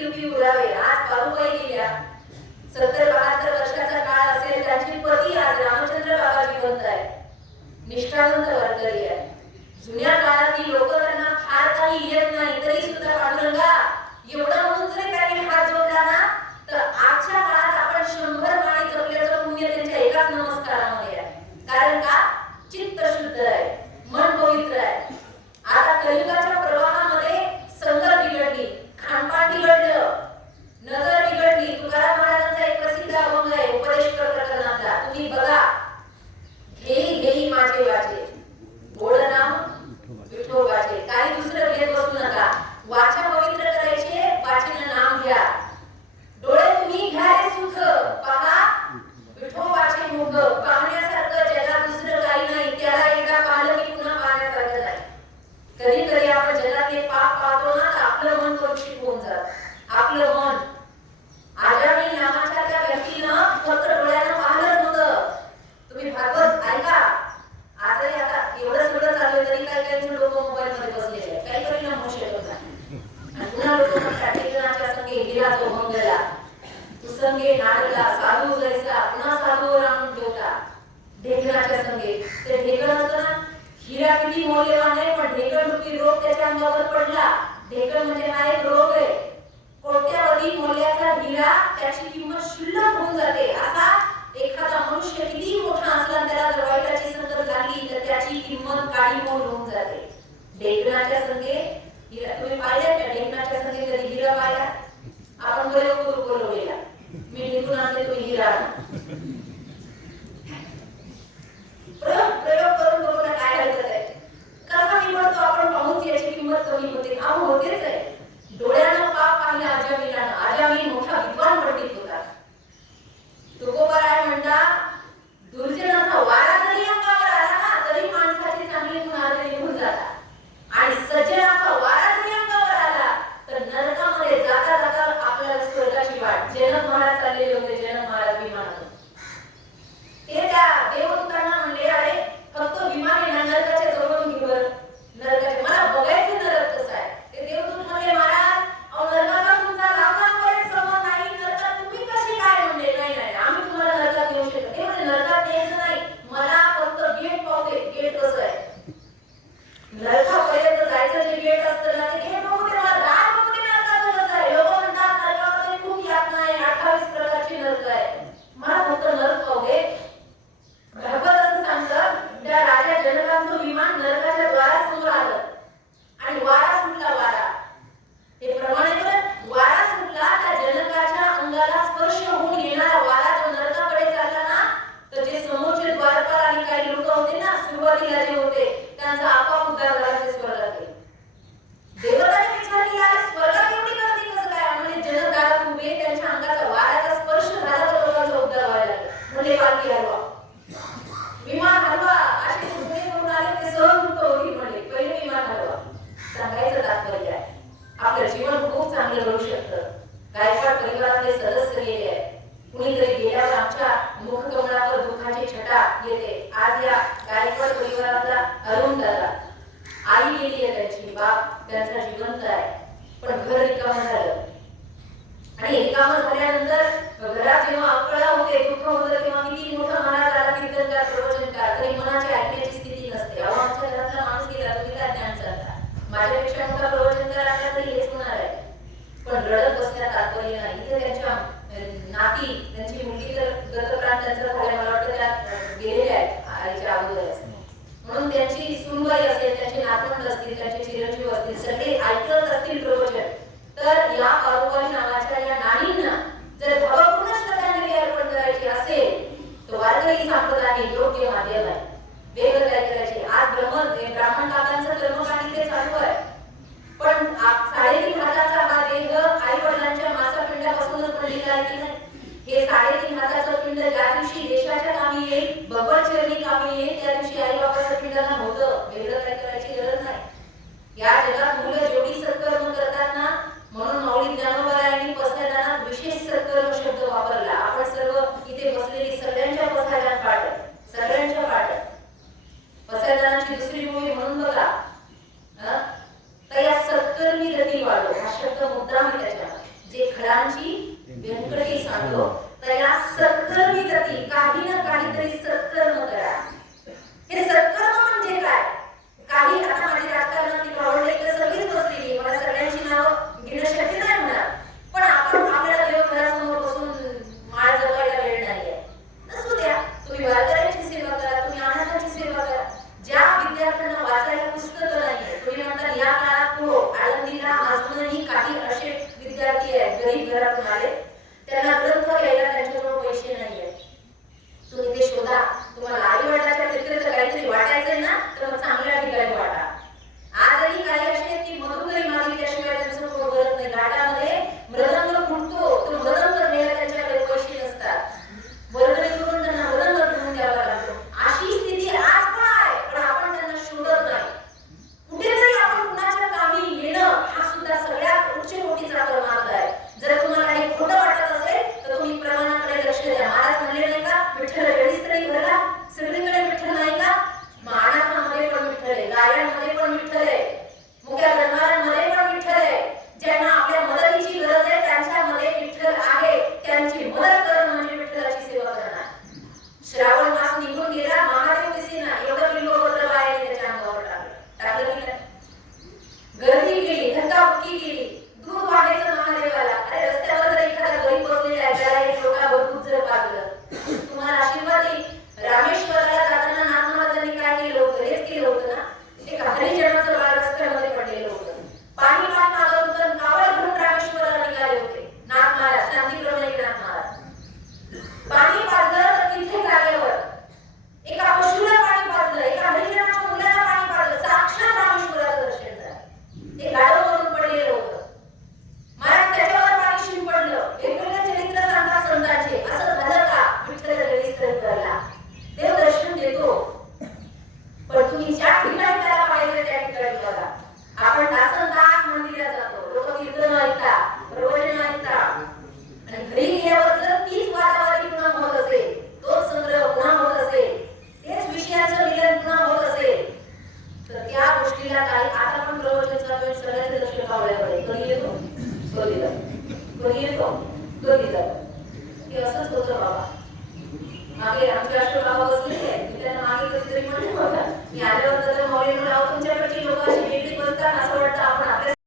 RuPay उरावे आज बाबूबाई गेल्या. सत्तर बहात्तर वर्षाचा काळ असेल त्यांचे पती आज रामचंद्र बाबा जिवंत आहे निष्ठावंत वारकरी आहे जुन्या काळातली लोक त्यांना फार काही येत नाही तरी सुद्धा अंगावर पडला. ढेकळ म्हणजे नाही रोग आहे. कोट्यावधी मोल्याचा हिरा त्याची किंमत शुल्लक होऊन जाते. आता एखादा मनुष्य किती मोठा असला त्याला जर वाईटाची संगत लागली तर त्याची किंमत काळी मोल होऊन जाते. ढेकळाच्या संगे पण घर रिकामं झालं. आणि रिकामं झाल्यानंतर घरात जेव्हा आपलं याद रखना गरीब घरातून त्याला त्यांना 사실 원하는 वर्षाचा आपण सगळ्यांचे लक्ष पावल्याकडे कधी येतो. कधी जातो कधी येतो. कधी जातो हे असंच होतं बाबा. मागे आमचे अष्ट बाबा बसलेले आहेत. मी त्यांना मागे कधीतरी म्हटलं होतं. की